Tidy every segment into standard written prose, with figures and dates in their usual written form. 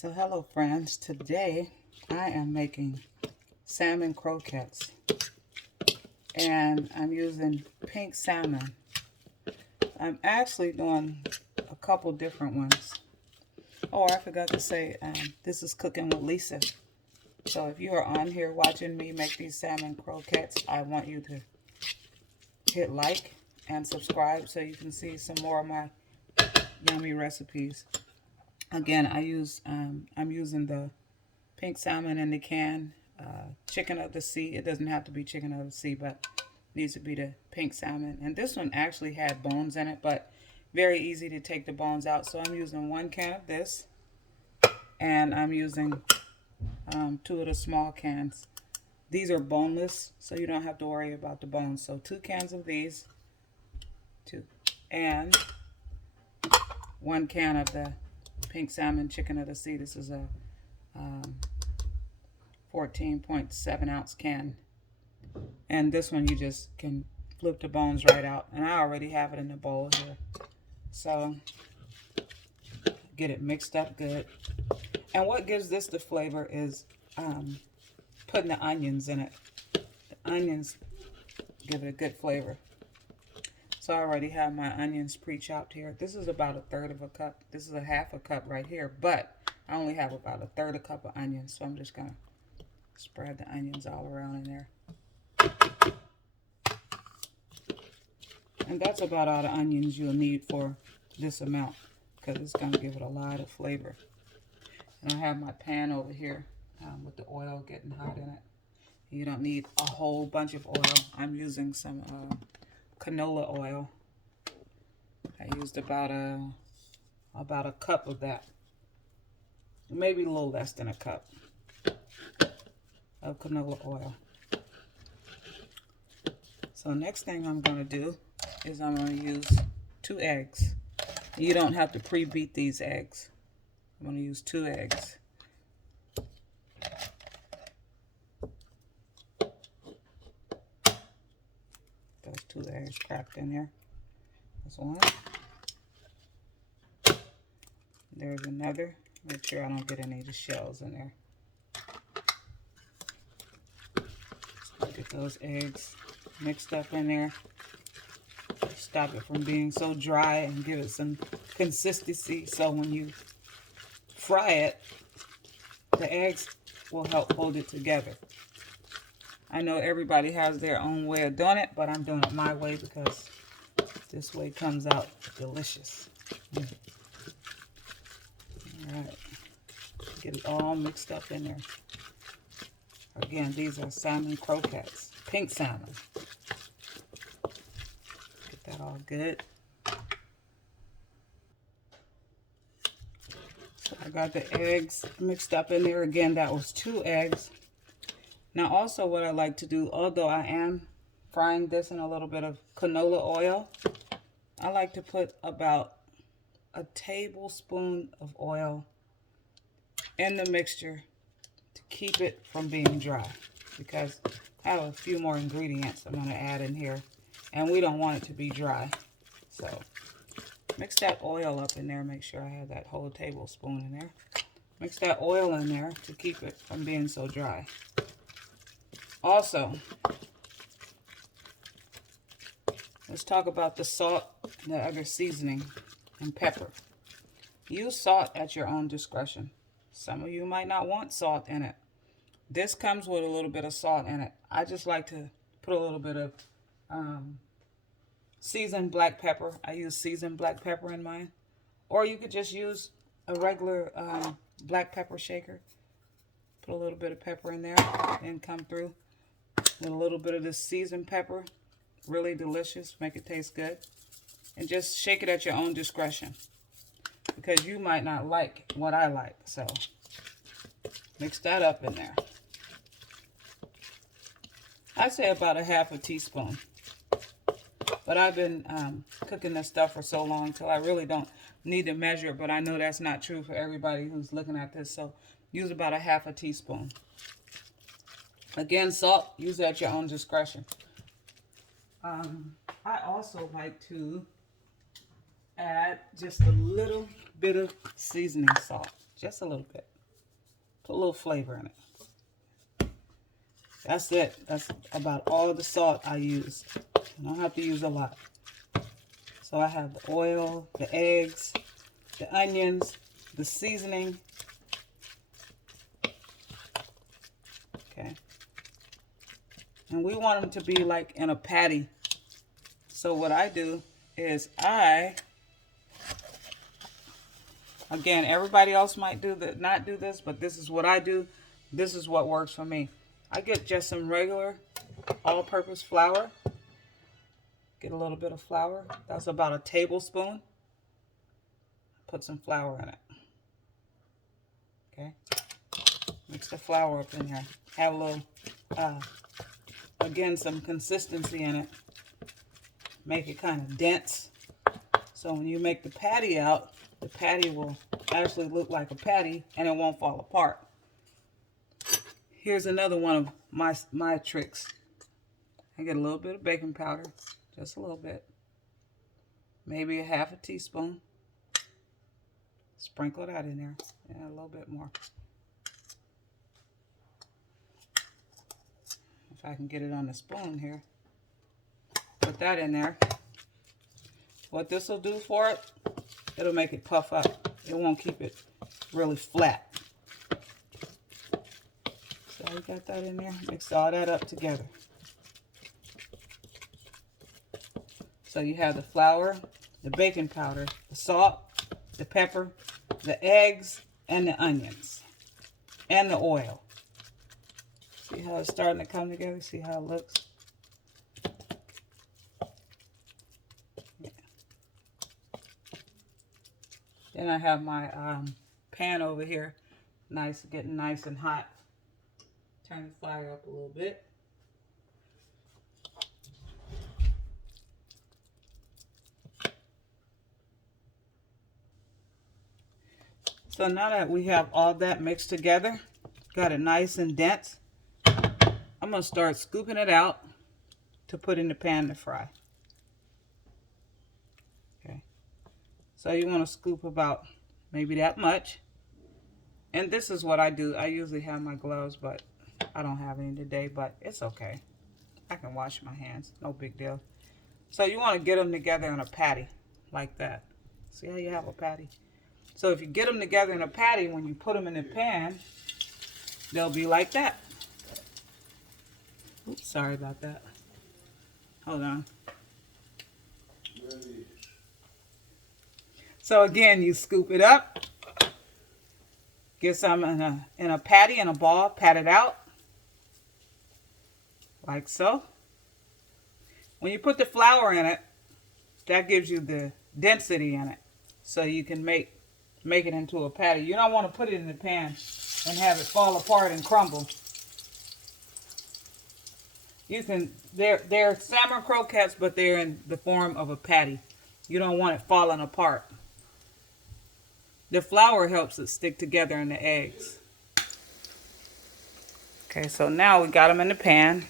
So hello friends, today I am making salmon croquettes and I'm using pink salmon. I'm actually doing a couple different ones. Oh, I forgot to say, this is Cooking with Lisa. So if you are on here watching me make these salmon croquettes, I want you to hit like and subscribe so you can see some more of my yummy recipes. Again, I'm using the pink salmon in the can, chicken of the sea. It doesn't have to be chicken of the sea, but it needs to be the pink salmon. And this one actually had bones in it, but very easy to take the bones out. So I'm using 1 can of this, and I'm using 2 of the small cans. These are boneless, so you don't have to worry about the bones. So 2 cans of these, 2, and 1 can of the pink salmon chicken of the sea. This is a 14.7 ounce can, and this one you just can flip the bones right out, and I already have it in the bowl here. So get it mixed up good, and what gives this the flavor is putting the onions in it. The onions give it a good flavor. So I already have my onions pre-chopped here. This is about 1/3 of a cup. This is a 1/2 cup right here, but I only have about 1/3 a cup of onions, so I'm just gonna spread the onions all around in there. And that's about all the onions you'll need for this amount, because it's gonna give it a lot of flavor. And I have my pan over here with the oil getting hot in it. You don't need a whole bunch of oil. I'm using some canola oil. I used about a cup of that, maybe a little less than a cup of canola oil. So next thing I'm going to do is I'm going to use 2 eggs. You don't have to pre-beat these eggs. I'm going to use 2 eggs. Those 2 eggs cracked in there. That's 1. There's another. Make sure I don't get any of the shells in there. Get those eggs mixed up in there. Stop it from being so dry and give it some consistency, so when you fry it, the eggs will help hold it together. I know everybody has their own way of doing it, but I'm doing it my way because this way comes out delicious. Alright, get it all mixed up in there. Again, these are salmon croquettes, pink salmon. Get that all good. So I got the eggs mixed up in there. Again, that was 2 eggs. Now also what I like to do, although I am frying this in a little bit of canola oil, I like to put about a tablespoon of oil in the mixture to keep it from being dry, because I have a few more ingredients I'm going to add in here, and we don't want it to be dry. So mix that oil up in there. Make sure I have that whole tablespoon in there. Mix that oil in there to keep it from being so dry. Also, let's talk about the salt and the other seasoning and pepper. Use salt at your own discretion. Some of you might not want salt in it. This comes with a little bit of salt in it. I just like to put a little bit of seasoned black pepper. I use seasoned black pepper in mine. Or you could just use a regular black pepper shaker. Put a little bit of pepper in there and come through with a little bit of this seasoned pepper. Really delicious. Make it taste good. And just shake it at your own discretion, because you might not like what I like. So mix that up in there. I say about a 1/2 teaspoon. But I've been cooking this stuff for so long till I really don't need to measure it. But I know that's not true for everybody who's looking at this. So use about a 1/2 teaspoon. Again, salt, use it at your own discretion. I also like to add just a little bit of seasoning salt. Just a little bit. Put a little flavor in it. That's it. That's about all the salt I use. I don't have to use a lot. So I have the oil, the eggs, the onions, the seasoning. Okay. And we want them to be like in a patty. So what I do is again, everybody else might not do this, but this is what I do. This is what works for me. I get just some regular all-purpose flour. Get a little bit of flour. That's about a tablespoon. Put some flour in it. Okay. Mix the flour up in there. Have a little, again, some consistency in it. Make it kind of dense. So when you make the patty out, the patty will actually look like a patty and it won't fall apart. Here's another one of my tricks. I get a little bit of baking powder, just a little bit. Maybe a half a teaspoon. Sprinkle that in there. Yeah, a little bit more. If I can get it on the spoon here. Put that in there. What this will do for it, it'll make it puff up. It won't keep it really flat. So we got that in there. Mix all that up together. So you have the flour, the baking powder, the salt, the pepper, the eggs, and the onions, and the oil. See how it's starting to come together? See how it looks? Yeah. Then I have my pan over here, getting nice and hot. Turn the fire up a little bit. So now that we have all that mixed together, got it nice and dense, I'm going to start scooping it out to put in the pan to fry. Okay. So you want to scoop about maybe that much. And this is what I do. I usually have my gloves, but I don't have any today, but it's okay. I can wash my hands. No big deal. So you want to get them together in a patty like that. See how you have a patty? So if you get them together in a patty, when you put them in the pan, they'll be like that. Oops, sorry about that. Hold on. So again, you scoop it up. Get some in a patty, in a ball, pat it out. Like so. When you put the flour in it, that gives you the density in it. So you can make it into a patty. You don't want to put it in the pan and have it fall apart and crumble. You can, they're salmon croquettes, but they're in the form of a patty. You don't want it falling apart. The flour helps it stick together in the eggs. Okay, so now we got them in the pan.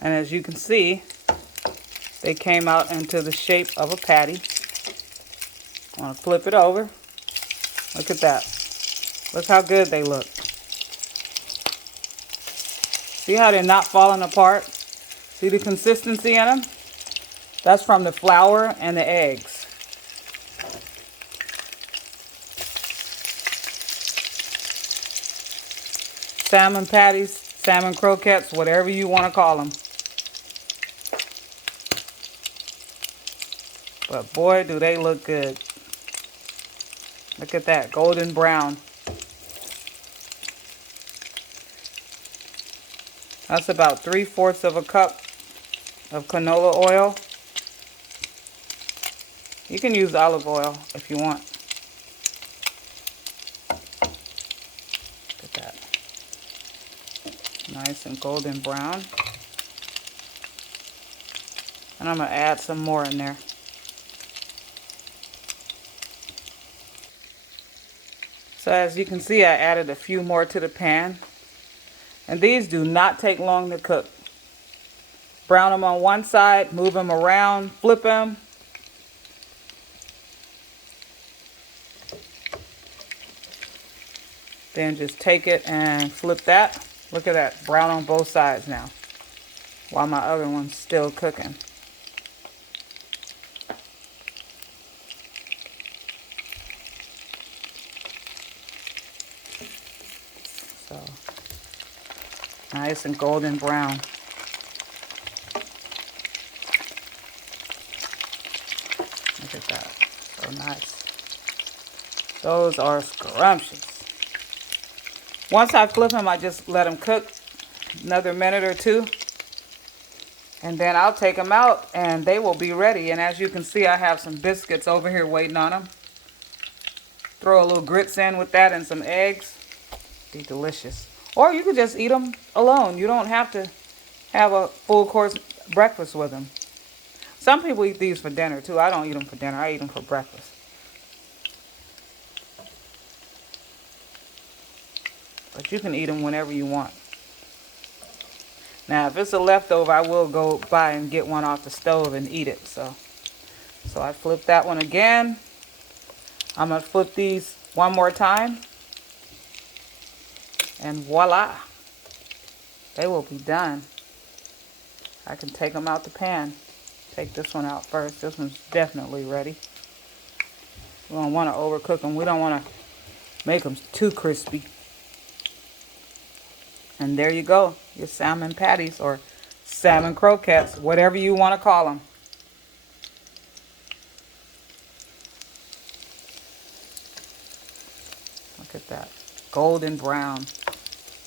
And as you can see, they came out into the shape of a patty. I want to flip it over. Look at that. Look how good they look. See how they're not falling apart? See the consistency in them? That's from the flour and the eggs. Salmon patties, salmon croquettes, whatever you want to call them. But boy, do they look good. Look at that, golden brown. That's about 3/4 of a cup of canola oil. You can use olive oil if you want. Look at that. Nice and golden brown. And I'm going to add some more in there. So as you can see, I added a few more to the pan. And these do not take long to cook. Brown them on one side, move them around, flip them. Then just take it and flip that. Look at that, brown on both sides now, while my other one's still cooking. So, nice and golden brown. Look at that, so nice. Those are scrumptious. Once I flip them, I just let them cook another minute or two. And then I'll take them out and they will be ready. And as you can see, I have some biscuits over here waiting on them. Throw a little grits in with that and some eggs. Be delicious. Or you could just eat them alone. You don't have to have a full course breakfast with them. Some people eat these for dinner too. I don't eat them for dinner. I eat them for breakfast. But you can eat them whenever you want. Now, if it's a leftover, I will go by and get one off the stove and eat it. So I flip that one again. I'm going to flip these one more time. And voila. They will be done. I can take them out the pan. Take this one out first. This one's definitely ready. We don't want to overcook them. We don't want to make them too crispy. And there you go, your salmon patties or salmon croquettes, whatever you want to call them. Look at that, golden brown.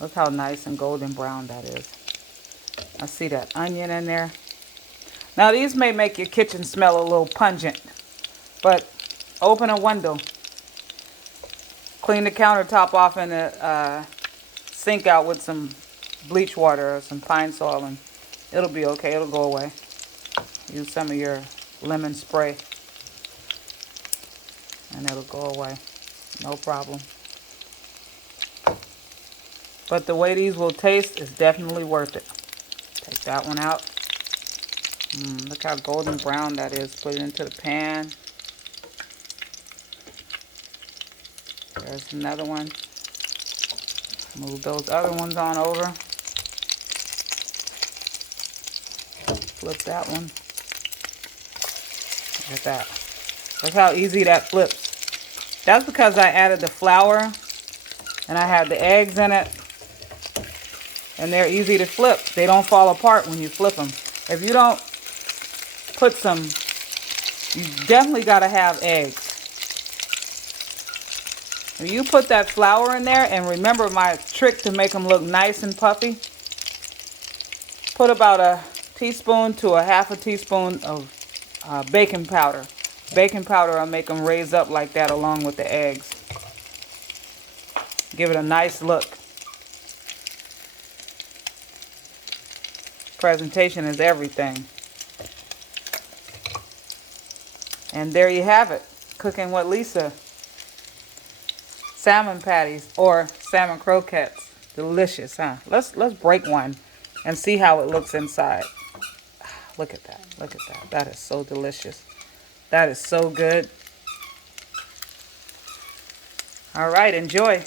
Look how nice and golden brown that is. I see that onion in there. Now these may make your kitchen smell a little pungent, but open a window. Clean the countertop off in the sink out with some bleach water or some pine sol and it'll be okay. It'll go away. Use some of your lemon spray and it'll go away. No problem. But the way these will taste is definitely worth it. Take that one out. Look how golden brown that is. Put it into the pan. There's another one. Move those other ones on over. Flip that one. Look at that. Look how easy that flips. That's because I added the flour and I had the eggs in it. And they're easy to flip. They don't fall apart when you flip them. If you don't put some, you definitely got to have eggs. When you put that flour in there, and remember my trick to make them look nice and puffy, put about a teaspoon to a half a teaspoon of baking powder. Baking powder will make them raise up like that along with the eggs. Give it a nice look. Presentation is everything. And there you have it. Cooking with Lisa. Salmon patties or salmon croquettes. Delicious, huh? Let's break one and see how it looks inside. Look at that. Look at that. That is so delicious. That is so good. All right, enjoy.